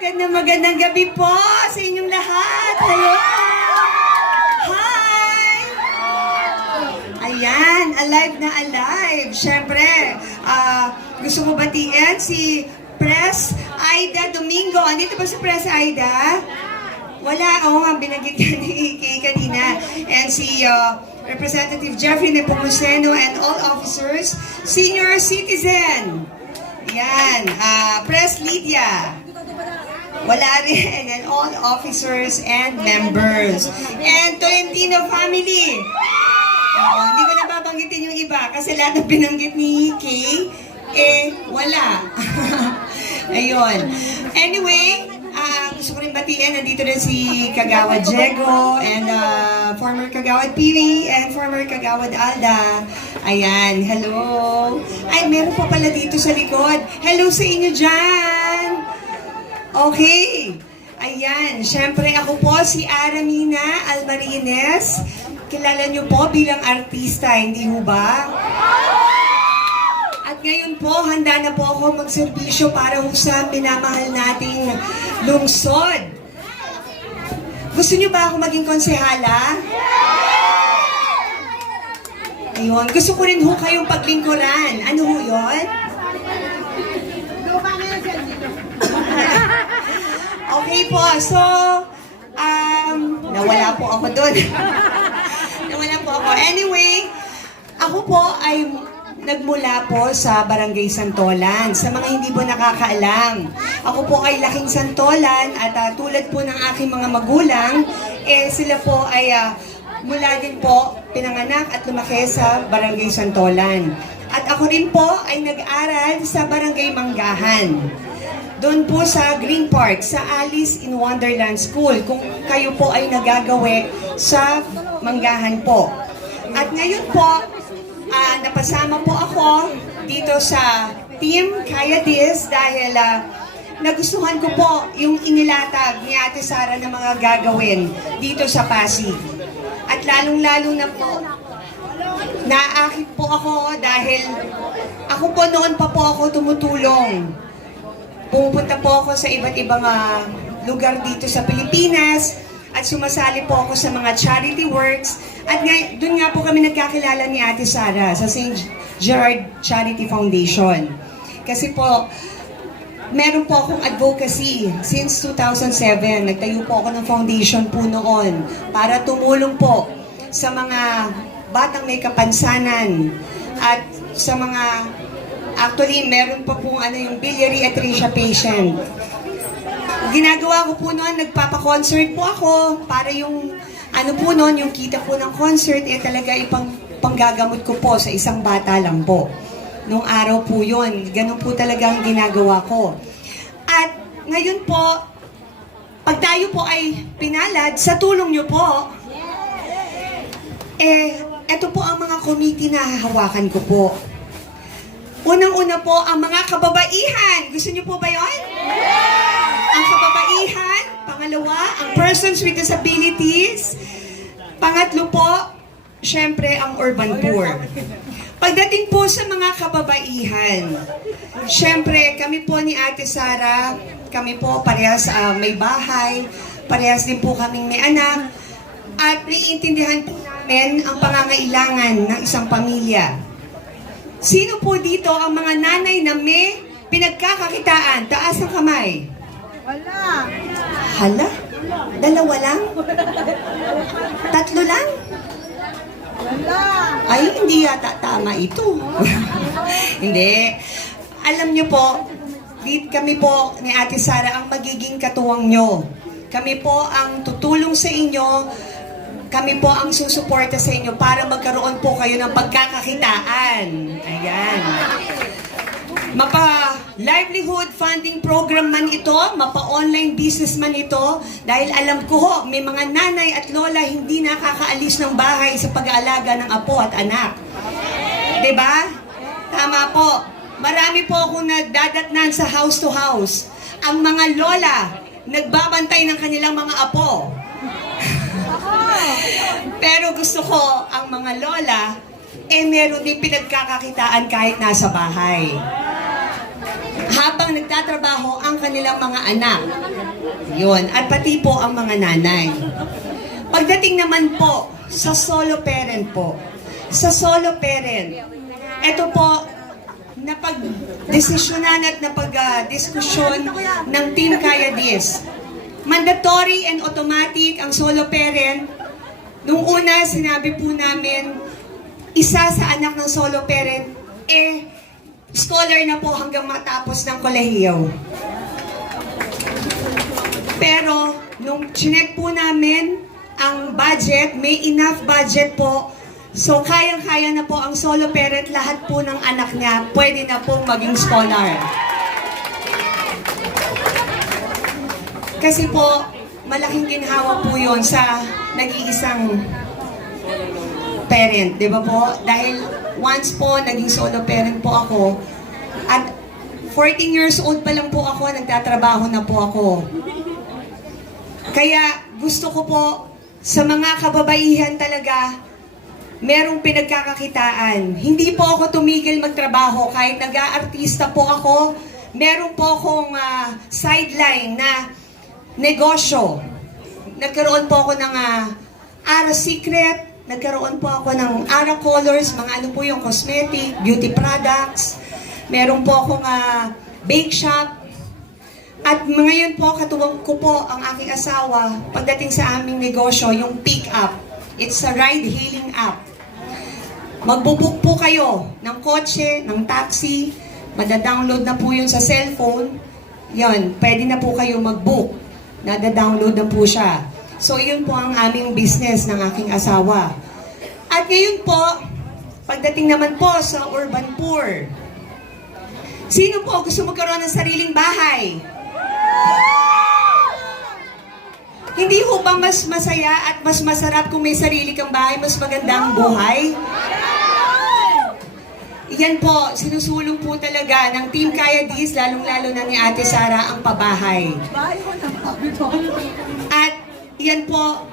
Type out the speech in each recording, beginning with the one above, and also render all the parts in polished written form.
magandang gabi po sa inyong lahat. Hello! Hi! Ayan, alive na alive. Siyempre, gusto mo batiin si Press Aida Domingo. Andito ba si Press Aida? Wala. Oo nga, binanggit ka ni Ikay kanina. And si Representative Jeffrey Nepomuceno and all officers, senior citizen. Yan, Press Lydia. Wala rin, and all officers and members. And Tolentino family. Hindi ko nababanggitin yung iba kasi lahat ng binanggit ni Kay, wala. Ayun. Anyway, gusto ko rin batiin, nandito rin si Kagawad Diego and former Kagawad Piwi and former Kagawad Alda. Ayan, hello. Ay, meron pa pala dito sa likod. Hello sa inyo dyan. Okay. Ayan, syempre ako po si Aramina Almarines. Kilala niyo po bilang artista, hindi ho ba? At ngayon po, handa na po ako magserbisyo para ho sa minamahal nating lungsod. Gusto niyo ba ako maging konsehala? Ayun, gusto ko rin ho kayong paglingkuran. Ano ho yun? Okay po, so, nawala po ako doon. Nawala po ako. Anyway, ako po ay nagmula po sa Barangay Santolan. Sa mga hindi po nakakaalam, ako po ay laking Santolan at tulad po ng aking mga magulang, sila po ay mula din po pinanganak at lumaki sa Barangay Santolan. At ako rin po ay nag-aral sa Barangay Manggahan. Doon po sa Green Park, sa Alice in Wonderland School, kung kayo po ay nagagawi sa Manggahan po. At ngayon po, napasama po ako dito sa Team Kaya This dahil nagustuhan ko po yung inilatag ni Ate Sara na mga gagawin dito sa Pasig. At lalong-lalo na po, naakit po ako dahil ako po noon pa po ako tumutulong. Pumupunta po ako sa iba't ibang lugar dito sa Pilipinas at sumasali po ako sa mga charity works. At doon nga po kami nagkakilala ni Ate Sara sa St. Gerard Charity Foundation. Kasi po, meron po akong advocacy since 2007. Nagtayo po ako ng foundation po noon para tumulong po sa mga batang may kapansanan at sa mga actually, meron pa pong yung biliary atresia patient. Ginagawa ko po noon, nagpapa-concert po ako para yung, po noon, yung kita po ng concert, talaga panggagamot ko po sa isang bata lang po. Noong araw po yun, ganun po talaga ang ginagawa ko. At ngayon po, pag tayo po ay pinalad, sa tulong nyo po, eto po ang mga committee na hahawakan ko po. Unang-una po, ang mga kababaihan. Gusto niyo po ba yun? Yeah! Ang kababaihan. Pangalawa, ang persons with disabilities. Pangatlo po, syempre, ang urban poor. Pagdating po sa mga kababaihan, syempre, kami po ni Ate Sara, kami po parehas may bahay, parehas din po kaming may anak, at naiintindihan po namin ang pangangailangan ng isang pamilya. Sino po dito ang mga nanay na may pinagkakakitaan? Taas ng kamay. Wala. Hala? Dalawa lang? Tatlo lang? Wala. Ay, hindi yata tama ito. Hindi. Alam niyo po, kami po ni Ate Sara ang magiging katuwang nyo. Kami po ang tutulong sa inyo. Kami po ang susuporta sa inyo para magkaroon po kayo ng pagkakakitaan. Ayan. Mapa-livelihood funding program man ito, mapa-online business man ito, dahil alam ko ho, may mga nanay at lola hindi nakakaalis ng bahay sa pag-aalaga ng apo at anak. Diba? Tama po. Marami po akong nagdadatnan sa house to house. Ang mga lola, nagbabantay ng kanilang mga apo. Pero gusto ko, ang mga lola, meron din pinagkakakitaan kahit nasa bahay. habang nagtatrabaho ang kanilang mga anak. Yun, at pati po ang mga nanay. Pagdating naman po sa solo parent po, sa solo parent, ito po, napag-desisyonan at napag-diskusyon ng Team Kaya This. Mandatory and automatic ang solo parent. Nung una, sinabi po namin, isa sa anak ng solo parent, scholar na po hanggang matapos ng kolehiyo. Pero, nung chinek po namin ang budget, may enough budget po. So, kayang-kaya na po ang solo parent, lahat po ng anak niya, pwede na po maging scholar. Kasi po, malaking ginhawa po yon sa nag-iisang parent, di ba po? Dahil once po, naging solo parent po ako, at 14 years old pa lang po ako, nagtatrabaho na po ako. Kaya gusto ko po, sa mga kababaihan talaga, merong pinagkakakitaan. Hindi po ako tumigil magtrabaho kahit nag-aartista po ako. Meron po akong sideline na negosyo. Nagkaroon po ako ng Ara Secret, nagkaroon po ako ng Ara Colors, mga ano po yung cosmetic, beauty products. Meron po akong bake shop. At ngayon po, katuwang ko po ang aking asawa pagdating sa aming negosyo, yung Pick Up. It's a ride-hailing app. Magbubook po kayo ng kotse, ng taxi, madadownload na po yun sa cellphone. Yun, pwede na po kayo mag-book. Nada-download na po siya. So, yun po ang aming business ng aking asawa. At ngayon po, pagdating naman po sa urban poor, sino po gusto magkaroon ng sariling bahay? Hindi ho ba mas masaya at mas masarap kung may sarili kang bahay, mas maganda ang buhay? Yan po, sinusulong po talaga ng Team Kaya This, lalong-lalo na ni Ate Sara, ang pabahay. At yan po,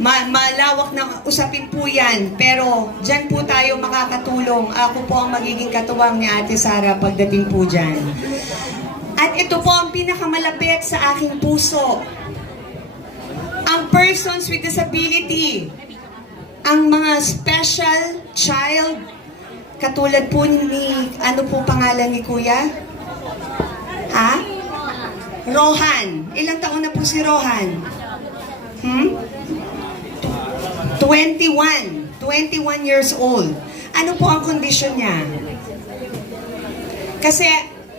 malawak na usapin po yan, pero dyan po tayo makakatulong. Ako po ang magiging katuwang ni Ate Sara pagdating po dyan. At ito po ang pinakamalapit sa aking puso. Ang persons with disability, ang mga special child, katulad po ni, ano po pangalan ni Kuya? Ha? Rohan. Ilang taon na po si Rohan? 21 years old. Ano po ang kondisyon niya? Kasi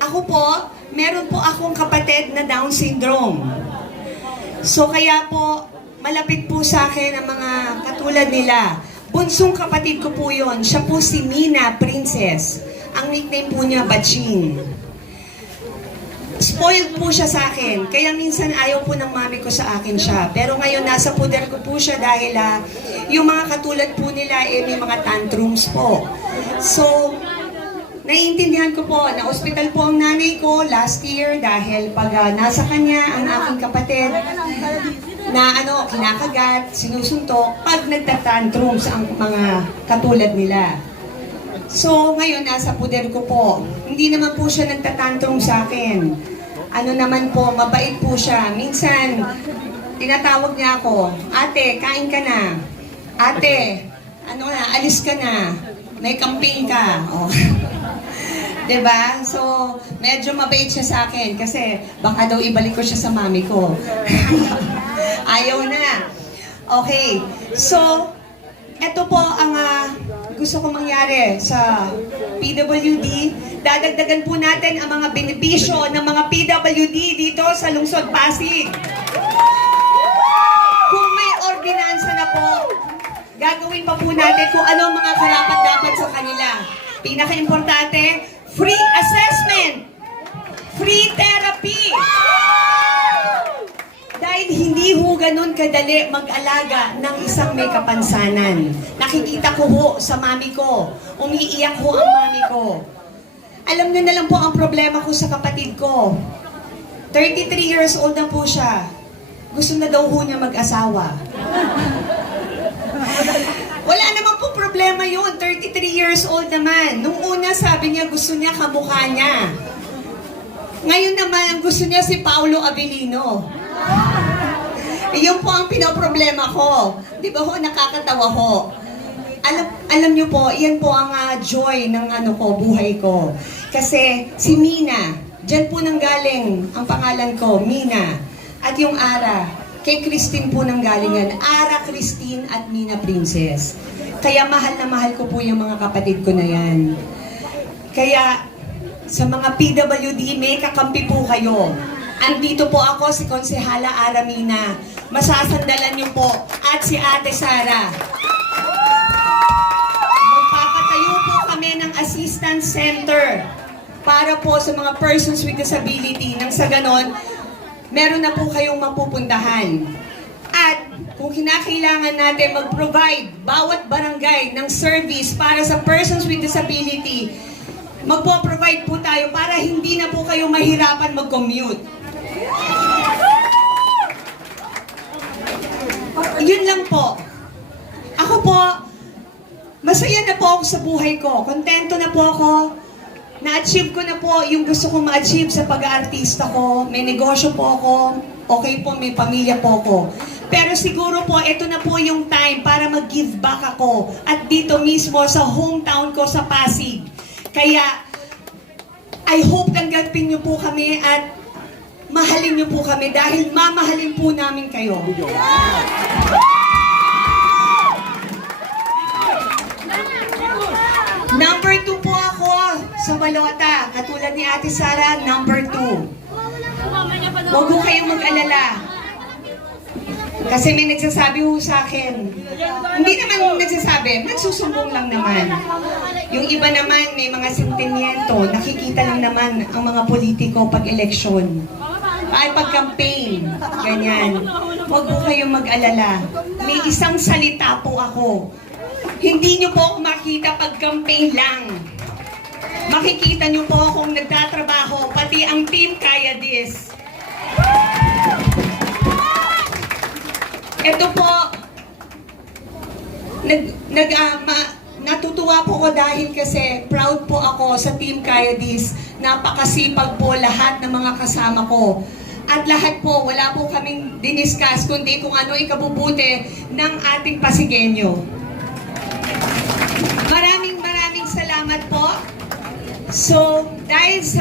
ako po, meron po akong kapatid na Down syndrome. So kaya po, malapit po sa akin ang mga katulad nila. Bunsong kapatid ko po yon. Siya po si Mina Princess. Ang nickname po niya, Baching. Spoiled po siya sa akin. Kaya minsan ayaw po ng mami ko sa akin siya. Pero ngayon nasa puder ko po siya dahil yung mga katulad po nila may mga tantrums po. So, naiintindihan ko po, na ospital po ang nanay ko last year dahil pag nasa kanya ang aking kapatid na kinakagat, sinusuntok, pag nagtatantrums ang mga katulad nila. So, ngayon nasa puder ko po. Hindi naman po siya nagtatantrum sa akin. Ano naman po, mabait po siya. Minsan, tinatawag niya ako, "Ate, kain ka na. Ate, alis ka na. May campaign ka." Oh. Diba? So, medyo mabait siya sa akin kasi baka daw ibalik ko siya sa mami ko. Ayaw na. Okay. So, ito po ang gusto kong mangyari sa PWD. Dadagdagan po natin ang mga benepisyo ng mga PWD dito sa Lungsod Pasig. Kung may ordinansa na po, gagawin pa po natin kung ano ang mga karapat-dapat sa kanila. Pinaka-importante, free assessment, free therapy. Dahil hindi ho ganun kadali mag-alaga ng isang may kapansanan. Nakikita ko ho sa mami ko, umiiyak ho ang mami ko. Alam niyo na lang po ang problema ko sa kapatid ko. 33 years old na po siya. Gusto na daw ho niya mag-asawa. Wala naman po problema yun. 33 years old naman. Nung una sabi niya gusto niya kamukha niya. Ngayon naman, ang gusto niya si Paulo Avellino. Iyon po ang pinoproblema ko. Di ba ho, nakakatawa ho. Alam niyo po, iyan po ang joy ng buhay ko. Kasi si Mina, dyan po nang galing ang pangalan ko, Mina. At yung Ara, kay Christine po nang galing yan. Ara, Christine at Mina Princess. Kaya mahal na mahal ko po yung mga kapatid ko na yan. Kaya sa mga PWD, may kakampi po kayo. Andito po ako, si Konsehala Ara Mina. Masasandalan niyo po. At si Ate Sara. Magpapatayo po kami ng assistance center para po sa mga persons with disability. Nang sa ganon, meron na po kayong mapupuntahan. At kung kinakailangan natin mag-provide bawat barangay ng service para sa persons with disability, magpo-provide po tayo para hindi na po kayo mahirapan mag-commute. Yun lang po. Ako po, masaya na po ako sa buhay ko. Kontento na po ako. Na-achieve ko na po yung gusto kong ma-achieve sa pag-aartista ko. May negosyo po ako. Okay po, may pamilya po ako. Pero siguro po, ito na po yung time para mag-give back ako. At dito mismo sa hometown ko sa Pasig. Kaya, I hope tanggapin niyo po kami at mahalin niyo po kami dahil mamahalin po namin kayo. Number 2 po ako sa Balota. Katulad ni Ate Sara, number 2. Huwag po kayong mag-alala. Kasi may nagsasabi ho sa akin. Hindi naman nagsasabi, nagsusumbong lang naman. Yung iba naman may mga sentimiento. Nakikita lang naman ang mga politiko pag eleksyon. Ay pag campaign. Ganyan. Huwag po kayong mag-alala. May isang salita po ako. Hindi niyo po ako makita pag campaign lang. Makikita niyo po akong nagtatrabaho, pati ang team Kaya This. Ito po, natutuwa po ko dahil kasi proud po ako sa team Kaya This. Napakasipag po lahat ng mga kasama ko. At lahat po, wala po kaming diniscuss kundi kung ano ikabubuti ng ating Pasigenyo. Maraming salamat po. So, dahil sa